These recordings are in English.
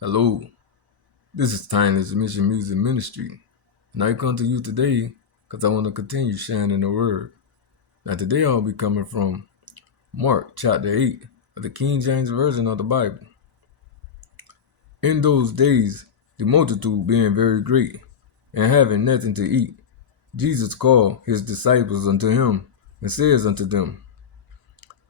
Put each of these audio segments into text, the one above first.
Hello, this is Timeless Mission Music Ministry, and I come to you today because I want to continue sharing in the Word. Now, today I'll be coming from Mark chapter 8 of the King James Version of the Bible. In those days, the multitude being very great, and having nothing to eat, Jesus called his disciples unto him, and says unto them,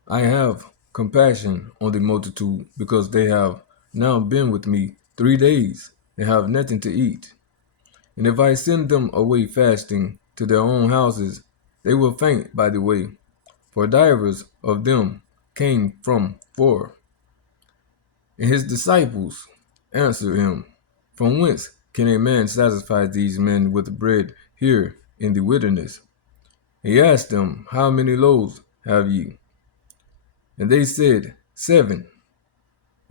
I have compassion on the multitude, because they have now been with me 3 days, and have nothing to eat. And if I send them away fasting to their own houses, they will faint by the way, for divers of them came from far. And his disciples answered him, From whence can a man satisfy these men with bread here in the wilderness? He asked them, How many loaves have ye? And they said, 7.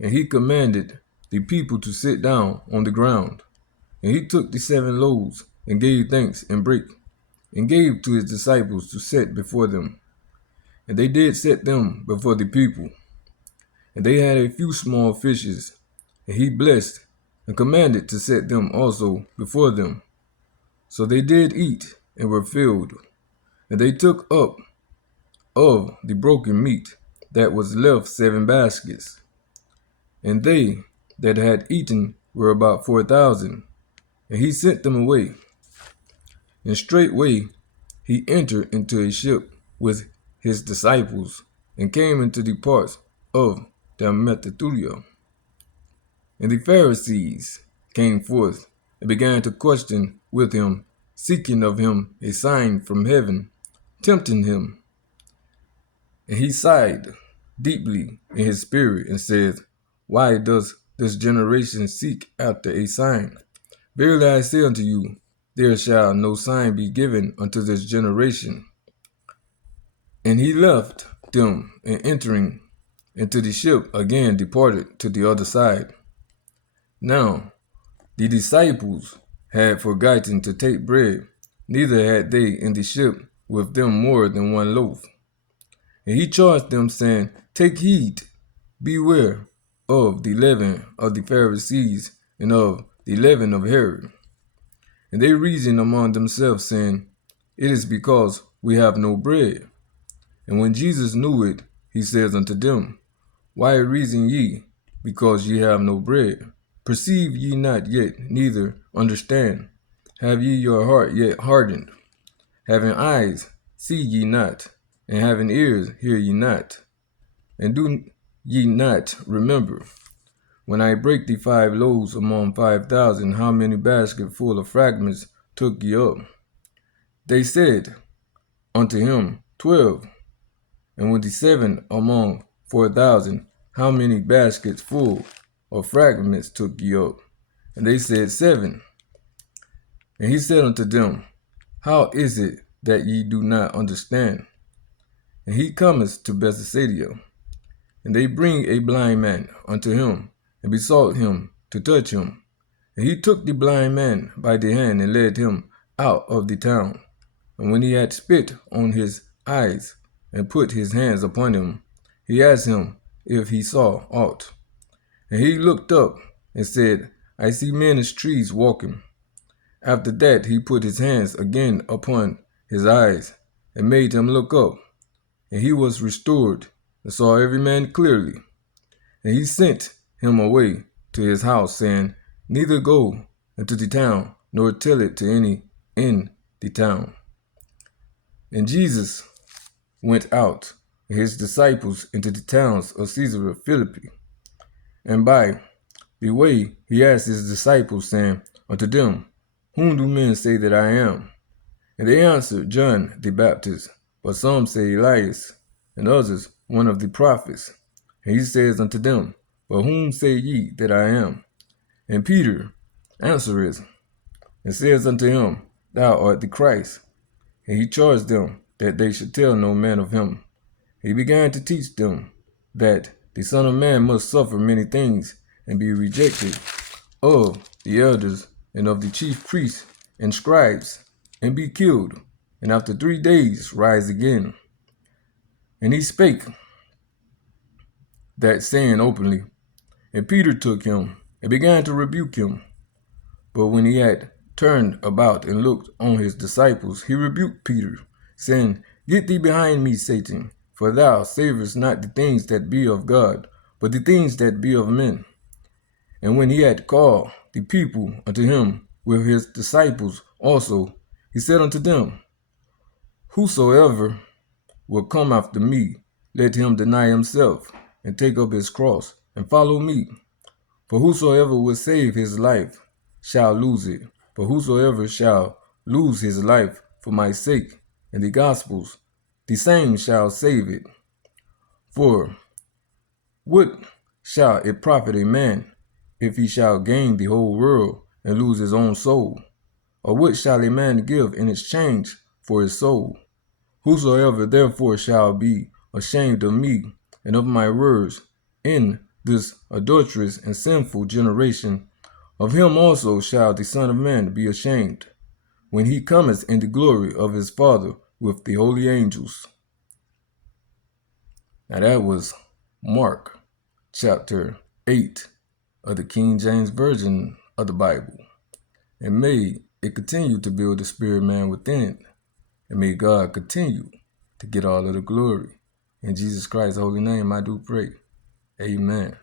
And he commanded the people to sit down on the ground. And he took the 7 loaves, and gave thanks, and brake, and gave to his disciples to set before them. And they did set them before the people. And they had a few small fishes, and he blessed, and commanded to set them also before them. So they did eat, and were filled. And they took up of the broken meat that was left 7 baskets. And they that had eaten were about 4,000. And he sent them away. And straightway he entered into a ship with his disciples, and came into the parts of Dalmatia. And the Pharisees came forth, and began to question with him, seeking of him a sign from heaven, tempting him. And he sighed deeply in his spirit, and said, Why does this generation seek after a sign? Verily I say unto you, there shall no sign be given unto this generation. And he left them, and entering into the ship again departed to the other side. Now the disciples had forgotten to take bread, neither had they in the ship with them more than 1 loaf. And he charged them, saying, Take heed, beware of the leaven of the Pharisees, and of the leaven of Herod. And they reasoned among themselves, saying, It is because we have no bread. And when Jesus knew it, he says unto them, Why reason ye, because ye have no bread? Perceive ye not yet, neither understand? Have ye your heart yet hardened? Having eyes, see ye not? And having ears, hear ye not? And do ye not remember? When I brake the 5 loaves among 5,000, how many baskets full of fragments took ye up? They said unto him, 12. And with the 7 among 4,000, how many baskets full of fragments took ye up? And they said, 7. And he said unto them, How is it that ye do not understand? And he cometh to Bethsaida, and they bring a blind man unto him, and besought him to touch him. And he took the blind man by the hand, and led him out of the town. And when he had spit on his eyes, and put his hands upon him, he asked him if he saw aught. And he looked up, and said, I see men as trees walking. After that he put his hands again upon his eyes, and made him look up. And he was restored, and saw every man clearly. And he sent him away to his house, saying, Neither go into the town, nor tell it to any in the town. And Jesus went out with his disciples into the towns of Caesarea Philippi. And by the way he asked his disciples, saying unto them, Whom do men say that I am? And they answered, John the Baptist, but some say Elias, and others one of the prophets. And he says unto them, But whom say ye that I am? And Peter answereth, and says unto him, Thou art the Christ. And he charged them that they should tell no man of him. He began to teach them that the Son of Man must suffer many things, and be rejected of the elders and of the chief priests and scribes, and be killed, and after 3 days rise again. And he spake that saying openly. And Peter took him and began to rebuke him. But when he had turned about and looked on his disciples, he rebuked Peter, saying, Get thee behind me, Satan, for thou savorest not the things that be of God, but the things that be of men. And when he had called the people unto him with his disciples also, he said unto them, Whosoever will come after me, let him deny himself, and take up his cross, and follow me. For whosoever will save his life shall lose it, but whosoever shall lose his life for my sake and the gospel's, the same shall save it. For what shall it profit a man if he shall gain the whole world and lose his own soul? Or what shall a man give in exchange for his soul? Whosoever therefore shall be ashamed of me and of my words in this adulterous and sinful generation, of him also shall the Son of Man be ashamed, when he cometh in the glory of his Father with the holy angels. Now that was Mark chapter 8 of the King James Version of the Bible. And may it continue to build the spirit man within. And may God continue to get all of the glory. In Jesus Christ's holy name I do pray. Amen.